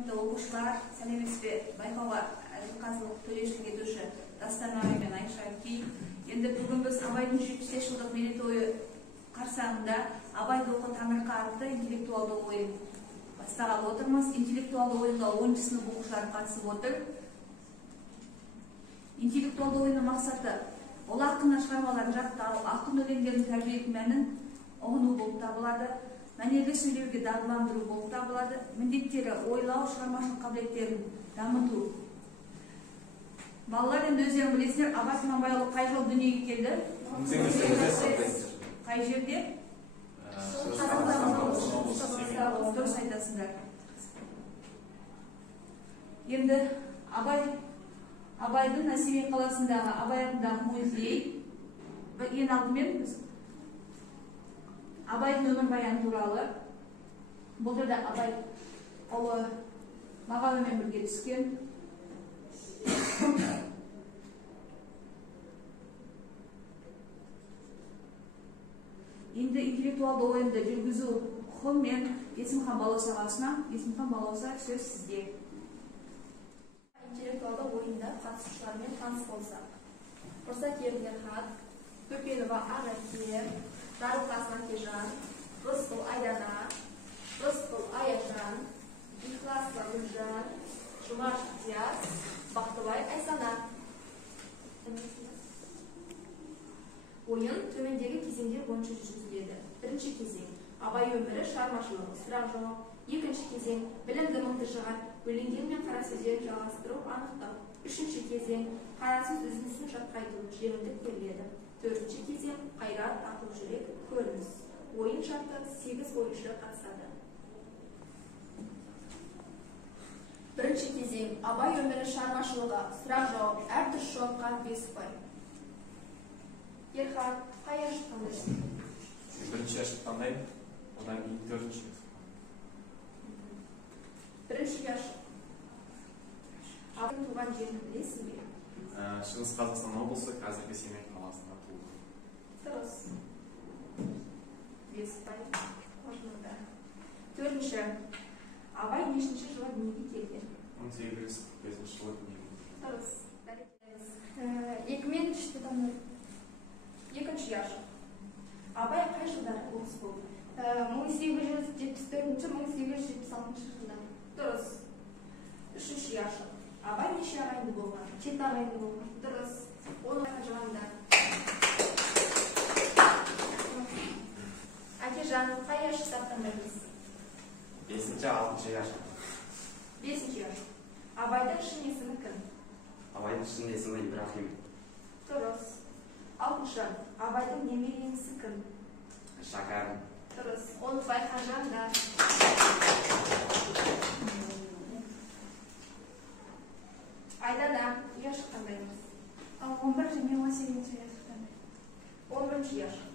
құрметті оқушылар, сәлеметсізбе? Байқауға әділқазылық Төлешов кетуші Дастан мен Айша Ки. Енді бүгін біз Абайдың 75 жылдық мерейтойы қарсаңында Абайды оқы таңырқа атты интеллектуалды ойын бастағалы отырмыз. Интеллектуалды ойынға 10 сынып оқушылары қатысып отыр. Интеллектуалды ойынның мақсаты ол ақынның шығармаларын жаттау, ақын өлеңдердің тәрбиелік мәнін ұғыну болып табылады. Мәнерлі сөйлеуге дағдыландыру болып табылады. Міндеттері ойлау, шығармашылық қабілеттерін дамыту. Балалар енді өздерің білесіздер, Абай Құнанбайұлы қай жылы дүниеге келді? Қай жерде? Дұрыс айтасыңдар. Енді Абайдың Семей қаласындағы Абай атындағы музей ең алдымен Абайдың өмірбаяны туралы. Бұл жерде Абай ұлы Мағауинмен бірге түскен. Енді интеллектуалды ойынды жүргізу құқығы мен Есімхан Балаусаға ұсынамын. Есімхан Балауса, сөз сізде. Интеллектуалды ойында қатысушылармен таныс болсақ. Құрсакер Ерхат, Көпенова Ағаке, Жарылқасын Акежан, Рысқұл Айдана, Рысқұл Аяжан, Ихласова Гүлжан, Жұмаш Диас, Бақтыбай Айсана. Ойын төмендегі кезеңдер бойынша жүргізіледі. Бірінші кезең Абай өмірі, шығармашылығы, сұрақ-жауап. Екінші кезең білімді мыңтышыға, өлеңдер мен қара сөздерін жалғастыру, анықтау. Үшінші кезең қара сөз үзіндісін жатқа айту, жеңілдік беріледі. Төртінші кезең қайрат, ақыл жүрек, көрініс. Ойын шарты 8 ойыншы қатысады. Бірінші кезең Абай өмірі, шығармашылығы, сұрақ-жауап, әр дұрыс жауапқа 5 ұпай. Ерхат, қай ашық таңдайсың? Бірінші ашық таңдаймын, одан кейін төртінші. Бірінші ашық. Абайдың туған жерін білесің бе? Шығыс Қазақстан облысы, қазіргі Семей қаласында туылды. Дұрыс. 5 ұпай. Төртінші. Абай нешінші жылы дүниеге келген? 1845 жылы дүниеге келген. Дұрыс. 2 мен 3-ті таңдайсың. Екінші ашық. Абай қай жылдары оқыс болды? 1874-1876 жылдар. Дұрыс. Үшінші ашық. Абай неше ағайынды болған? 7 ағайынды болған. Дұрыс. Оның жауабында. Акежан, қай ашықтар таңдаймыз? 5-6 ашық. 5-ші ашық. Абайдың шын есімі кім? Абайдың шын есімі Ибрахим. Дұрыс. 6-шы. Абайдың немере інісі кім? Шәкәрім. Дұрыс. 10 ұпай Қажанда. Айдана, яшық таңдаймыз? 11 және 18 яшықтан. 11 яшық.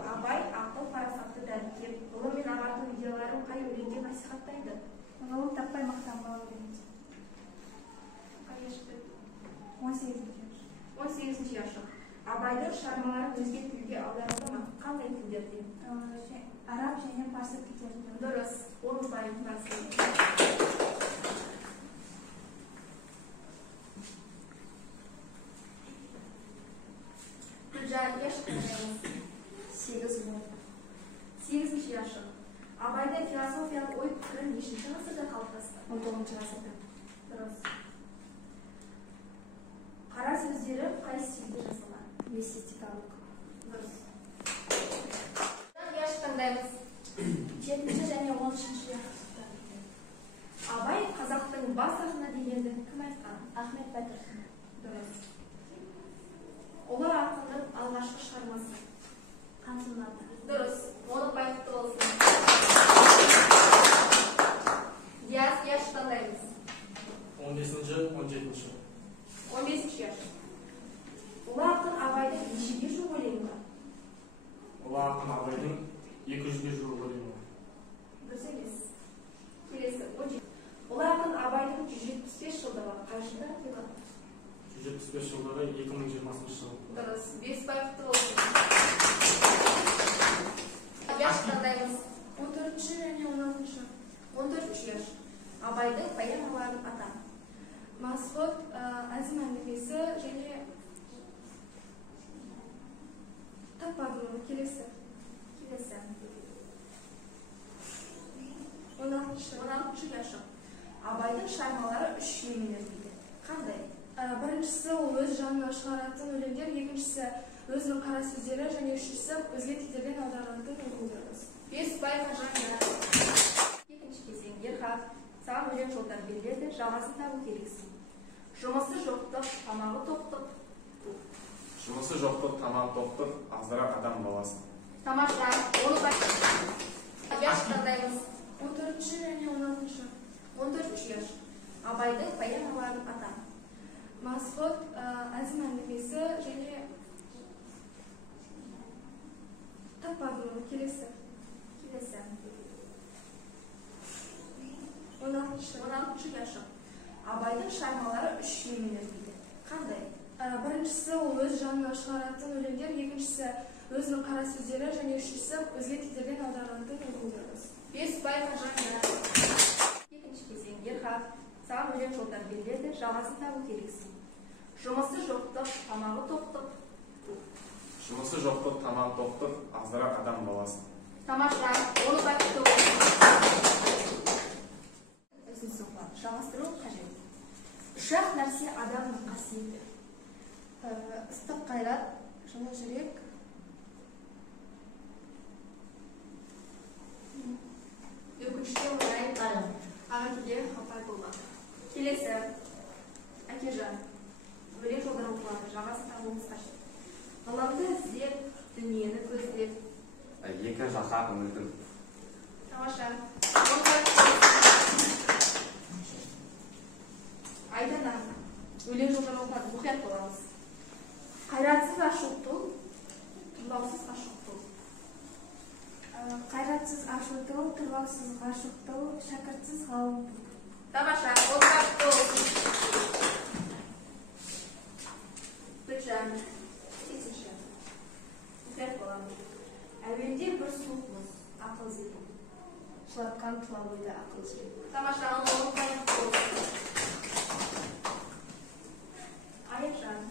Абай ақыл парасатты дәріптеп, ғылым мен ағарту идеяларын қай өлеңде насихаттайды? Ғылым таппай мақтанбау өлеңде. Қай яшық? 18 яшық. 18 яшық. Абайдың шығармаларын өзге тілге аударылды ма? Қандай тілдерде? Араб және парсы тілдерінде. Дұрыс. 10 ұпай парсы. Гүлжан, яшық таңдаймыз? 8 болды. 8 яшық. Абайдың философиялық ой пікірі нешінші ғасырда қалыптасты? 19 ғасырда. Дұрыс. Қара сөздері қай стильде жасалған? Мистикалық. Дұрыс. Яшық таңдаймыз? 7 және 13 яшықтан. Абай қазақтың бас ақыны дегенді кім айтқан? Ахмет Бәкір. Дұрыс. Ұлы ақынның алғашқы шығармасы? Қамсын ата. Дұрыс. 10 ұпай құтты болсын. Диас, яшық таңдаймыз? 15-17. 15 яшық. Ұлы ақын Абайдың нешеге жуық өлеңі бар? Ұлы ақын Абайдың 200-ге жуық өлеңі бар. Дұрыс емес. Келесі 17. Ұлы ақын Абайдың 175 жылдығы қай жылдары туған? 175 жылдары 2020 жыл. Дұрыс. 5 ұпай құтты болсын. Яшық таңдаймыз? 14 және 16. 14 яш. Абайдың поэмаларын атам. Масғұт әзім әңгімесі және таппадым келесі. 16 яшым. Абайдың шығармалары 3 жүйемен өрбиді. Қандай? Біріншісі ол өз жанынан шығаратын өлеңдер, екіншісі өзінің қара сөздері және үшіншісі өзге тілдерден аударылатын өлеңдер. Бесбай Қажанға. Екінші кезең Ерхат. Саған өлең жолдар беріледі, жағасын табу керексің. Жұмысы жоқтық, тамағы тоқтық. Жұмысы жоқтық, тамағы тоқтық, аздырақ адам баласы. Тамаша, оны яш таңдаймыз. 14 және 16. 14 яш. Абайдың поэмаларын атам. Масғұт әзім әңгімесі және таппадым келесі. 16 яшым. Абайдың шығармалары 3 жүйемен өрбиді. Қандай? Біріншісі ол өз жанынан шығаратын өлеңдер, екіншісі өзінің қара сөздері және үшіншісі өзге тілдерден аударылатын өлеңдер. Бесбай Қажанға. Екінші кезең Ерхат. Саған өлең жолдар беріледі, жағасын табу керексің. Жұмысы жоқтық, тамағы тоқтық. Жұмысы жоқтық, тамағы тоқтық, аздырақ адам баласы. Тамаша, оны байқату. Жалғастыру қажет. Үш-ақ нәрсе адамның қасиеті. Ыстық қайрат, жылы жүрек, Өкінішке орай ағакеге қапай болмақ. Келесі. Әкежан. Өлең жолдар оқылады, жағасын табуымыз қажет. Ғаламды іздеп, дүниені көздеп. Екі жаққа үмілдім. Тамаша. Айдана. Өлең жолдар оқылады, мұқият боламыз. Қайратсыз ашық тұл, тұрлаусыз ашық тұл. Қайратсыз ашылтыл, тұрлаусыз ғашықтыл, шәкіртсіз ғалым. Тамаша, олғап тұл. Гүлжан. Кетінші. Мұқият боламыз. Әуелде бір суықмыз, ақыл зерім. Жылатқан тұла бойда ақыл жүрек. Тамаша, олғап тұл. Айжан.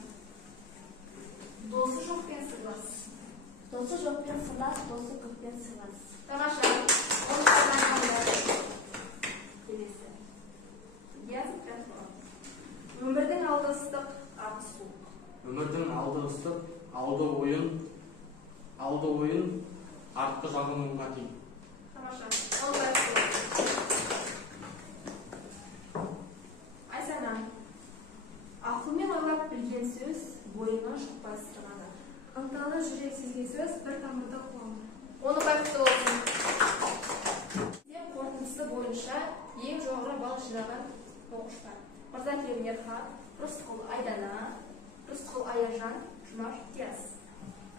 Досы жоқпен сырлас. Досы жоқпен сырлас, досы көппен сырлас. Тамаша, олғап келесі. Өмірдің алды ыстық, арты суық. Өмірдің алды ыстық, алды ойын, артқы жағынуға тиін. Тамаша, олғап тұл. Айсана. Ақылмен ойлап білген сөз, бойынан шықпай сырғаны. ынталы жүрек сезген сөз, бір тамырда қуанды. Оны бақытты болсын. Қорытындысы бойынша ең жоғары балл жинаған оқушылар. Мырзакелін Ерхат, Рысқұл Айдана, Рысқұл Аяжан, Жұмаш Диас.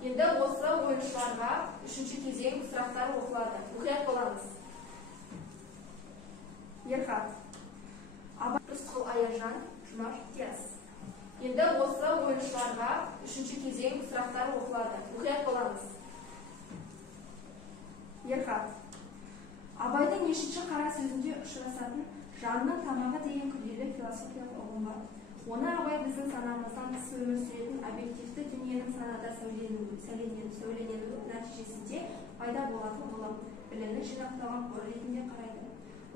Енді осы ойыншыларға үшінші кезең сұрақтар оқылады. Мұқият боламыз. Ерхат. Рысқұл Аяжан, Жұмаш Диас. Енді осы ойыншыларға үшінші кезең сұрақтар оқылады. Мұқият боламыз. Ерхат. Абайдың нешінші қара сөзінде ұшырасатын жанның тамағы деген күрделі философиялық ұғым бар. Оны Абай біздің санамыздан тыс өмір сүретін объективті дүниенің санада сөйленуі нәтижесінде пайда болатын ғылым, білімнің жинақталған қоры ретінде қарайды.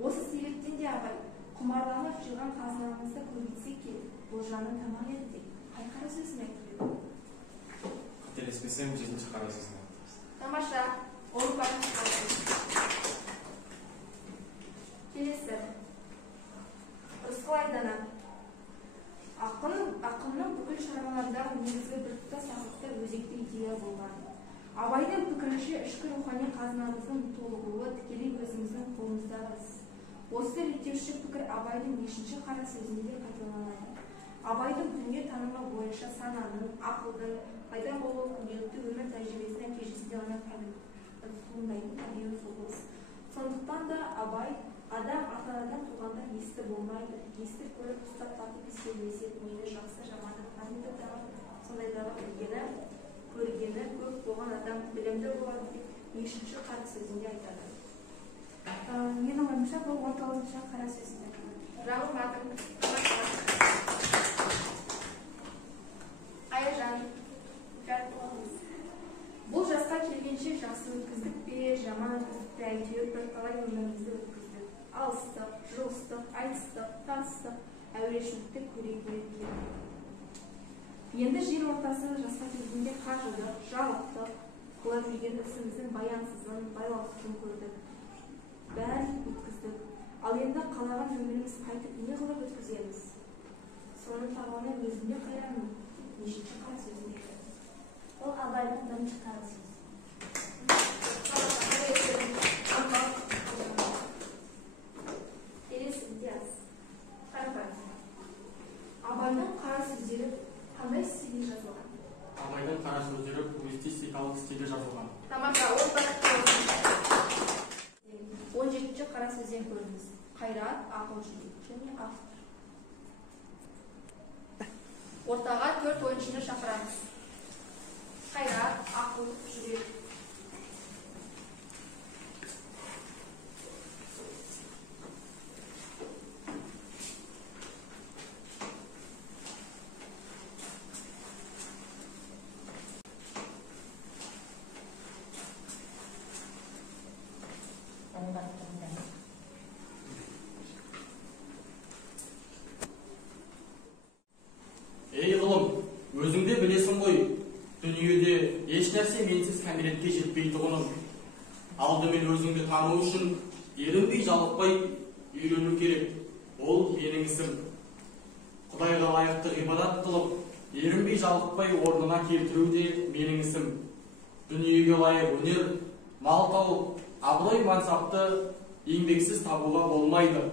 Осы себептен де Абай құмарланып жиған қазынамызды көргісек келіп, бұл жанның тамағы еді деп қай қара сөзін айтып еді? Қателеспесем, 7-ші қара сөзін айтты. Тамаша, ол келесі. Рысқұл Айдана. Ақынның бүкіл шығармаларындағы негізгі біртұтас тақырыпта өзекті идея болған. Абайдың пікірінше ішкі рухани қазынамыздың толығуы тікелей өзіміздің қолымыздағы іс. Осы реттеуші пікір Абайдың нешінші қара сөзінде де қайталанады. Абайдың дүние танымы бойынша сананың, ақылдың пайда болуы күнделікті өмір тәжірибесі нәтижесінде ғана туындайтын табиғи құбылыс. Сондықтан да Абай адам ата-анадан туғанда есті болмайды, естіп көріп ұстап тартып ескермесетінеді, жақсы жаманды танитындағы сондайдағы көргені көп болған адам білімді болады деп нешінші қара сөзінде айтады. Менің ойымша бұл 19-шы қара сөзінде. Рахматым. Аяжан. Бұл жасқа келгенше жақсы өткіздік пе, жаман өткіздік пе, әйтеуір бірталай өмірімізді өткіздік. Алыстық, жұлыстық, айтыстық, таныстық, әурешілікті көре келдік. Енді жер ортасы жасқа келгенде қажыдық, жалықтық, қылып жүрген ісіміздің баянсызын, байлаусызын көрдік. Бәрін өткіздік. Ал енді қалаған өміріміз қайтып не қылып өткіземіз? Соның тағылына өзімде қайранмын. Нешінші қара сөзінде? Ол Абайдың бірінші қара сөзі. Келесі Диас. Қарапайым. Абайдың қара сөздері қандай стильде жазылған? Абайдың қара сөздері публицистикалық стильде жазылған. Тамаша, 17-ші қара сөзден көріңіз. Қайрат, ақыл, жүрек және автор. Ортаға 4 ойыншыны шақырамыз. Қайрат, ақыл, жүрек. Ей ғылым, өзіңде білесің ғой, дүниеде еш нәрсе менсіз кәмелетке жетпейтұғынын. Алдымен өзіңді тану үшін ерінбей жалықпай үйрену керек. Ол менің ісім. Құдайға лайықты ғибадат қылып, ерінбей жалықпай орнына келтіру де менің ісім. Дүниеге лайық өнер, мал тауып, абырой мансапты еңбексіз табуға болмайды.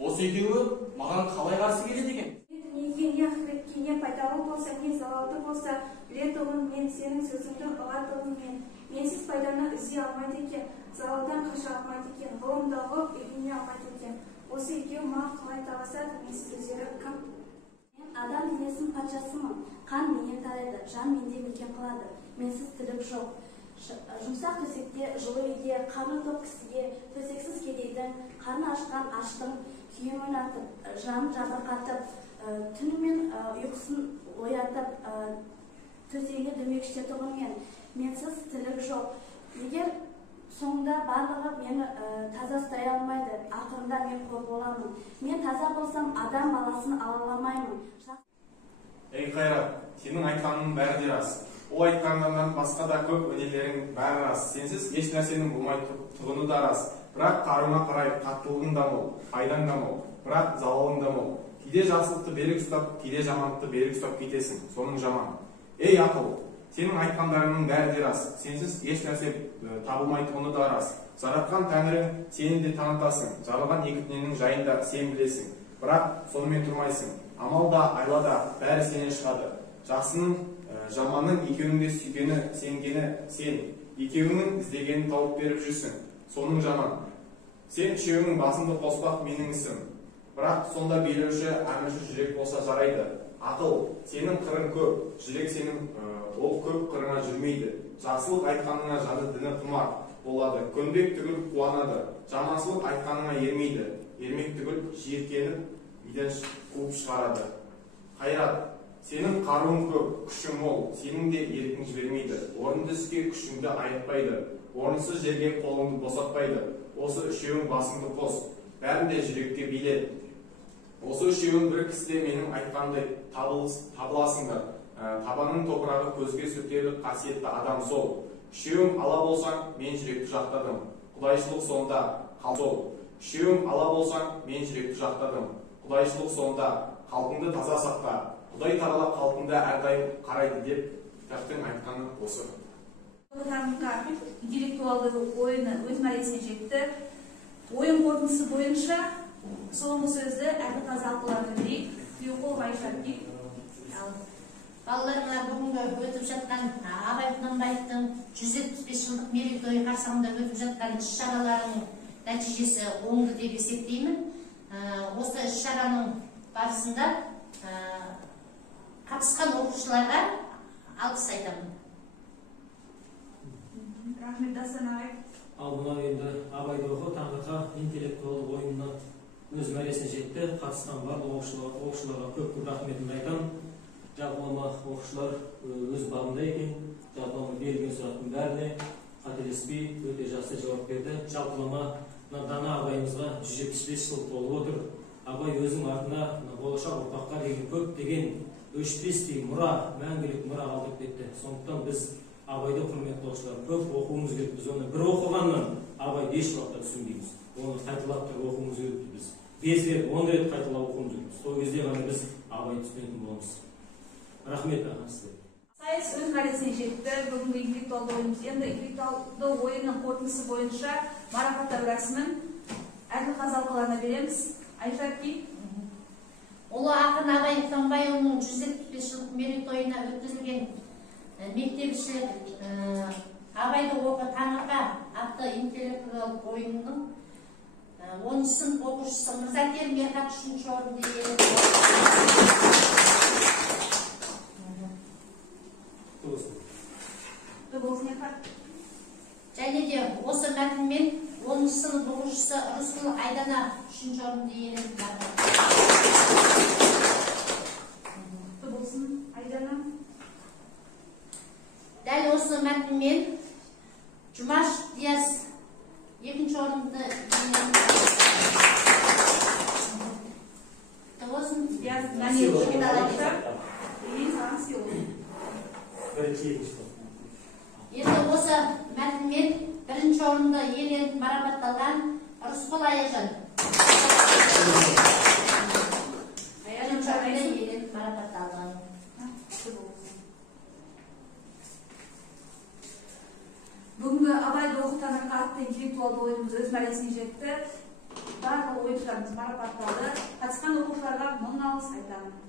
Осы екеуі маған қалай қарсы келеді екен? Дүниеге не ақыретке не пайдалы болса, не залалды болса, білетұғын мен сенің сөзіңді ұғатұғын менсіз пайданы үзе алмайды екен, залалдан қаша алмайды екен, ғылымды ұғып үйрене алмайды екен. Осы екеуі маған қалай таласады, менсіз өздері кім? Мен адам денесінің патшасымын, қан менен тарайды, жан менде мекен қылады, менсіз тірлік жоқ. Жұмсақ төсекте, жылы үйде, қарны тоқ кісіге, төсексіз кедейдің, қарны ашқан аштың, күйін ойнатып, жанын жабырқатып, түнімен ұйқысын оятып, төсегіне дөмекшітетұғын менсіз тірлік жоқ. Егер соңында барлығы мені таза ұстай алмайды, ақырында мен қор боламын. Мен таза болсам, адам баласын ала алмаймын. Ей Қайрат, сенің айтқаныңның бәрі де рас. Ол айтқанынан басқа да көп өнерлерің бәрі рас. Сенсіз еш нәрсенің болмай тұғыны да рас. Бірақ қаруына қарай қаттылығың да мол, пайдаң да мол, бірақ залалың да мол. Кейде жақсылықты берік ұстап, кейде жамандықты берік ұстап кетесің, соның жаман. Ей ақыл, сенің айтқандарыңның бәрі де рас. Сенсіз еш нәрсе табылмайтұғыны да рас. Жаратқан Тәңірің сені де танытасың. Жаралған екі дүниенің жайын да сен білесің. Бірақ сонымен тұрмайсың. Амал да, айла да бәрі сенен шығады. Жақсының, жаманның екеуінің де сүйгені, сенгені сен. Екеуінің іздегенін тауып беріп жүрсің. Соның жаман. Сен үшеуінің басыңды қоспақ менің ісім. Бірақ сонда билеуші, әмірші жүрек болса жарайды. Ақыл, сенің қырың көп, жүрек сенің ол көп қырыңа жүрмейді. Жақсылық айтқаныңа жаны діні құмар болады. Көнбек түгіл қуанады. Жаманшылық айтқаныңа ермейді. Ермек түгіл жиіркеніп, үйден қуып шығарады. Қайрат, сенің қаруың көп, күшің мол, сенің де еркін жібермейді. Орынды іске күшіңді айытпайды. Орынсыз жерге қолыңды босатпайды. Осы үшеуің басыңды қос, бәрін де жүрекке билет. Осы үшеуің бір кісіде менің айтқандай табыласыңдар. Табанның топырағы көзге сүртерлік қасиетті адам сол. Үшеуің ала болсаң, мен жүректі жақтадым. Құдайшылық сонда қал сол. Үшеуің ала болсаң, мен жүректі жақтадым. Құдайшылық сонда қалпыңды таза сақта. Құдай тағала қалпыңды әрдайым қарайды деп кітаптың айтқаны осы. Таңға интеллектуалды ойыны өз мәресіне жетті. Ойын қорытындысы бойынша соңғы сөзді Әбілғазы Ақылға берейік. Тілеуқұлов Айшарки. Балаларына бүгінгі өтіп жатқан Абай Құнанбаевтың 175 жылдық мерейтойы қарсаңында өтіп жатқан іс-шараларының нәтижесі оңды деп есептеймін. Осы іс-шараның барысында қатысқан оқушыларға алғыс айтамын. Рахмет Дастан ағай. Ал мына енді Абайдағы таңырқа интеллектуалдық ойынына өз мәресіне жетті. Қатысқан барлық оқушыларға көп рахметімді айтамын. Жалпылама оқушылар өз бағында екен. Жалпылама берілген сұрақтың бәріне қателеспей өте жақсы жауап берді. Жалпылама дана Абайымызға 175 жыл толып отыр. Абай өзінің артына болашақ ұрпаққа деген көптеген өшпестей мұра, мәңгілік мұра қалдырып кетті. Сондықтан біз Абайды құрметті оқушылар көп оқуымыз керек. Біз оны бір оқығаннан Абайды еш уақытта түсінбейміз. Оны қайталап тұрып оқуымыз керек. Біз 5 рет, 10 рет қайталап оқуымыз керек. Сол кезде ғана біз Абайды түсінетін боламыз. Рахмет сізге. Сайыс өз мәресіне жетті. Бүгінгі интеллектуалды ойынымыз. Енді интеллектуалды ойынның қорытындысы бойынша марапаттау рәсімін әділ қазалқаларына береміз. Айша ки. Ұлы ақын Абай Құнанбайұлының 175 жылдық мерейтойына өткізілген мектепішілік Абайды оқы таңырқа атты интеллектуалдық ойынының 10 сынып оқушысы Мырзакер Мерхат 3-ші орынды иеленді. Және де осы мәтінмен 10 сынып оқушысы Рысқұл Айдана 3-ші орынды иеленді. Айдана. Дәл осы мәтінмен Жұмаш Диас 2-ші орынды иеленді. Диас Нәмет. Енді осы мәтінмен 1-ші орынды иеленіп марапатталған Рысқұл Аяжан. 1-ші орынды иеленіп марапатталған. Бүгінгі Абайды оқы таңырқа атты интеллектуалды ойынымыз өз мәресіне жетті. Барлық ойыншыларымыз марапатталды. Қатысқан оқушыларға мың алғыс айтамын.